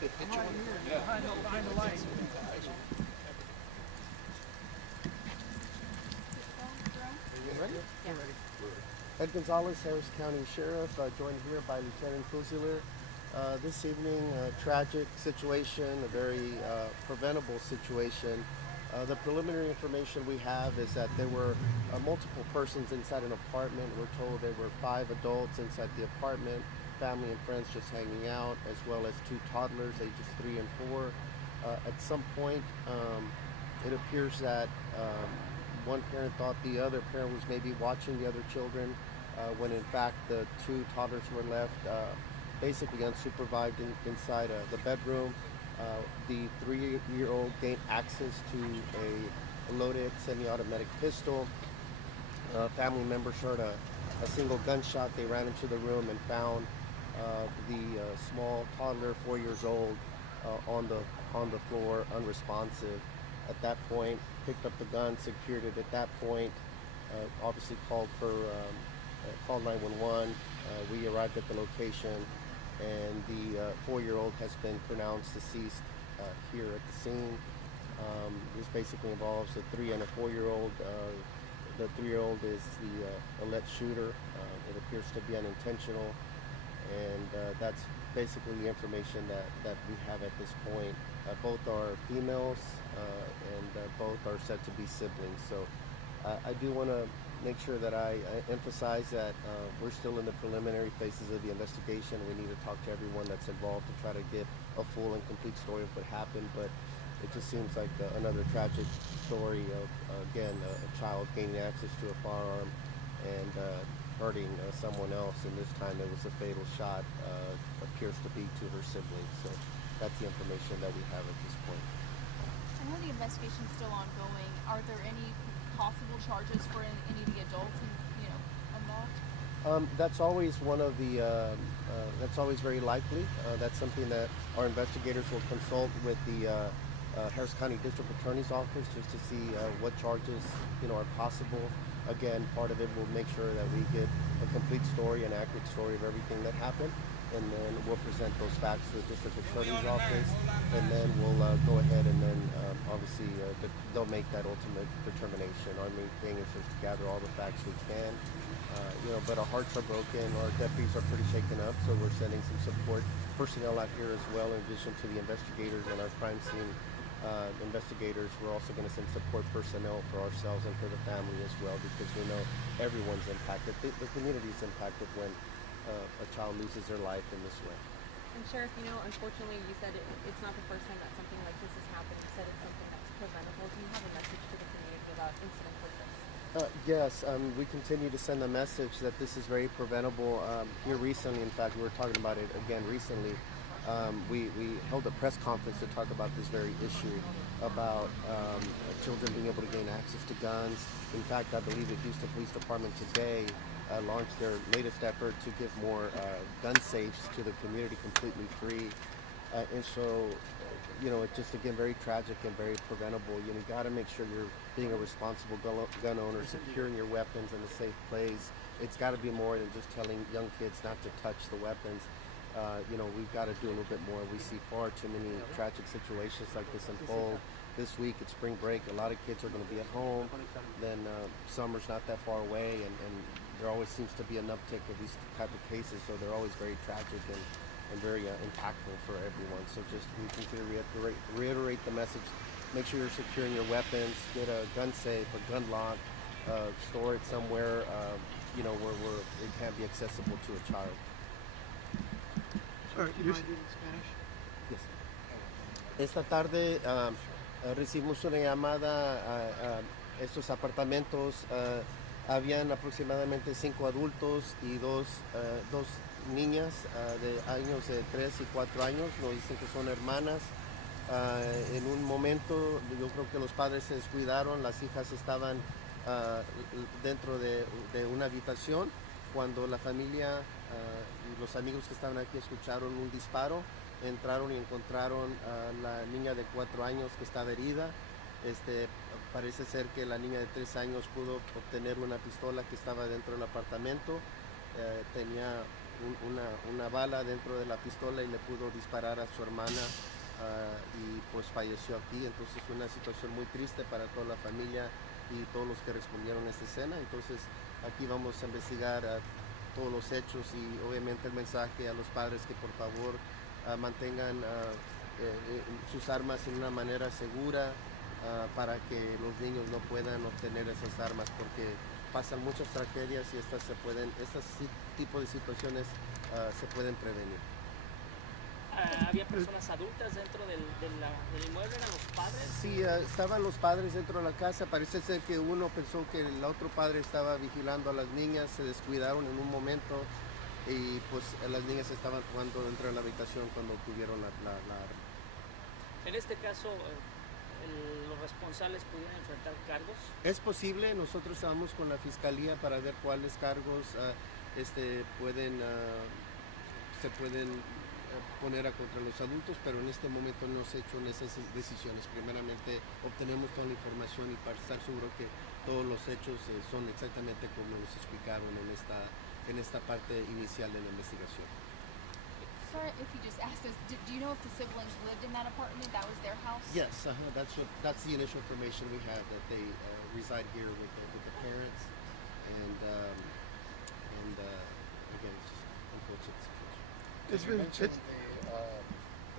Behind the light. Ready? Yeah. Ed Gonzalez, Harris County Sheriff, joined here by Lieutenant Fusiler. This evening, a tragic situation, a very preventable situation. The preliminary information we have is that there were multiple persons inside an apartment. We're told there were 5 adults inside the apartment, family and friends just hanging out, as well as 2 toddlers, ages 3 and 4. At some point, it appears that one parent thought the other parent was maybe watching the other children, when in fact the 2 toddlers were left basically unsupervised inside the bedroom. The 3-year-old gained access to a loaded semi-automatic pistol. Family members heard a single gunshot. They ran into the room and found the small toddler, 4 years old, on the floor, unresponsive. At that point, picked up the gun, secured it. At that point, obviously called 911. We arrived at the location, and the 4-year-old has been pronounced deceased here at the scene. This basically involves a 3 and a 4-year-old. The 3-year-old is the alleged shooter. It appears to be unintentional, and that's basically the information that we have at this point. Both are females, and both are said to be siblings. So I do want to make sure that I emphasize that we're still in the preliminary phases of the investigation. We need to talk to everyone that's involved to try to get a full and complete story of what happened. But it just seems like another tragic story of, again, a child gaining access to a firearm and hurting someone else. And this time it was a fatal shot, appears to be to her siblings. So that's the information that we have at this point. I know the investigation's still ongoing. Are there any possible charges for any of the adults involved? That's always one of the. That's always very likely. That's something that our investigators will consult with the Harris County District Attorney's Office just to see what charges are possible. Again, part of it will make sure that we get a complete story, an accurate story of everything that happened, and then we'll present those facts to the District Attorney's Office, and then we'll go ahead and then obviously they'll make that ultimate determination. Our main thing is just to gather all the facts we can, but our hearts are broken, our deputies are pretty shaken up, so we're sending some support personnel out here as well, in addition to the investigators and our crime scene investigators. We're also going to send support personnel for ourselves and for the family as well, because we know everyone's impacted. The community is impacted when a child loses their life in this way. And Sheriff, unfortunately you said it's not the first time that something like this has happened. You said it's something that's preventable. Do you have a message for the community about incidents like this? Yes, we continue to send the message that this is very preventable. Here recently, in fact, we were talking about it again recently. We held a press conference to talk about this very issue, about children being able to gain access to guns. In fact, I believe the Houston Police Department today launched their latest effort to give more gun safes to the community completely free. And so, it's just, again, very tragic and very preventable. You got to make sure you're being a responsible gun owner, securing your weapons in a safe place. It's got to be more than just telling young kids not to touch the weapons. We've got to do a little bit more. We see far too many tragic situations like this unfold. This week, it's spring break. A lot of kids are going to be at home. Then summer's not that far away, and there always seems to be an uptick of these type of cases. So they're always very tragic and very impactful for everyone. So just we continue to reiterate the message. Make sure you're securing your weapons. Get a gun safe, a gun lock. Store it somewhere, where it can't be accessible to a child. Yes. Esta tarde recibimos una llamada a estos apartamentos. Habían aproximadamente 5 adultos y dos niñas de años de 3 y 4 años. Nos dicen que son hermanas. En un momento yo creo que los padres se descuidaron. Las hijas estaban dentro de una habitación cuando la familia y los amigos que estaban aquí escucharon un disparo. Entraron y encontraron a la niña de 4 años que estaba herida. Parece ser que la niña de 3 años pudo obtener una pistola que estaba dentro del apartamento. Tenía una bala dentro de la pistola y le pudo disparar a su hermana y pues falleció aquí. Entonces fue una situación muy triste para toda la familia y todos los que respondieron a esta escena. Entonces aquí vamos a investigar todos los hechos y obviamente el mensaje a los padres que por favor mantengan sus armas en una manera segura para que los niños no puedan obtener esas armas, porque pasan muchas tragedias y este tipo de situaciones se pueden prevenir. ¿Había personas adultas dentro del inmueble? ¿Eran los padres? Sí, estaban los padres dentro de la casa. Parece ser que uno pensó que el otro padre estaba vigilando a las niñas, se descuidaron en un momento y pues las niñas estaban jugando dentro de la habitación cuando tuvieron la arma. En este caso, ¿los responsables pudieron enfrentar cargos? Es posible, nosotros estamos con la fiscalía para ver cuáles cargos se pueden poner contra los adultos, pero en este momento no se han hecho esas decisiones. Primeramente obtenemos toda la información y para estar seguro que todos los hechos son exactamente como los explicaron en esta parte inicial de la investigación. Sorry if you just asked this. Do you know if the siblings lived in that apartment? That was their house? Yes, that's the initial information we have, that they reside here with the parents, and again, it's just unfortunate situation. You mentioned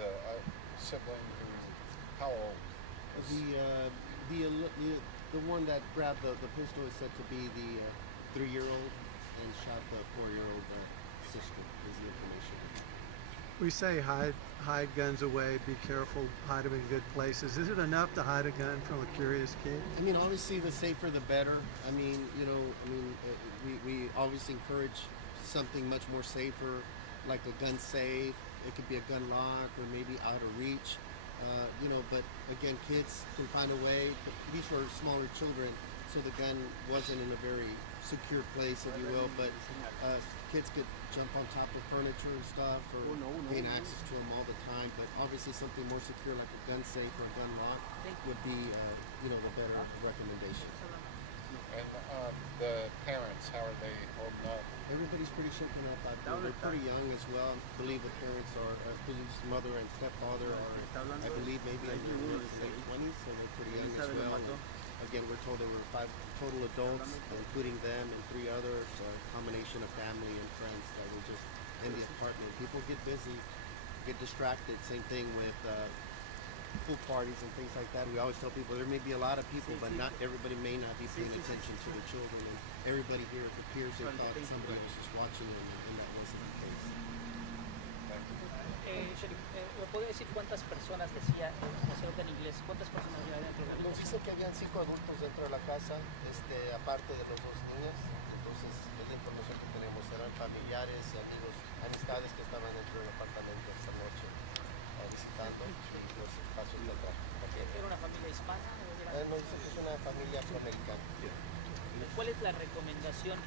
the sibling who, how old was? The one that grabbed the pistol is said to be the 3-year-old and shot the 4-year-old sister, is the information. We say hide guns away, be careful, hide them in good places. Is it enough to hide a gun from a curious kid? I mean, obviously the safer the better. I mean, we always encourage something much more safer, like a gun safe. It could be a gun lock or maybe out of reach. But again, kids can find a way. These were smaller children, so the gun wasn't in a very secure place, if you will, but kids could jump on top of furniture and stuff or gain access to them all the time. But obviously something more secure like a gun safe or a gun lock would be the better recommendation. And the parents, how are they holding up? Everybody's pretty shaken up out there. They're pretty young as well. I believe the parents I believe mother and stepfather are, I believe, maybe in their late 20s, so they're pretty young as well. Again, we're told there were 5 total adults, including them and 3 others, a combination of family and friends that were just in the apartment. People get busy, get distracted. Same thing with pool parties and things like that. We always tell people there may be a lot of people, but not everybody may not be paying attention to the children. And everybody here, it appears they thought somebody was just watching them, and that wasn't the case. Sheriff, ¿me puede decir cuántas personas decía, no sé en inglés, cuántas personas había dentro de la Nos casa? dice que habían 5 adultos dentro de la casa, aparte de los 2 niños. Entonces, es la información que tenemos. Eran familiares y amigos, amistades que estaban dentro del apartamento esta noche visitando los pasos de atrás. ¿Era una familia hispana? Nos dice que es una familia afroamericana. ¿Cuál es la recomendación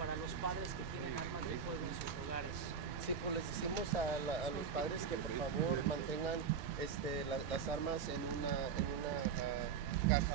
para los padres que tienen armas de fuego en sus hogares? Sí, pues les decimos a los padres que por favor mantengan las armas en una caja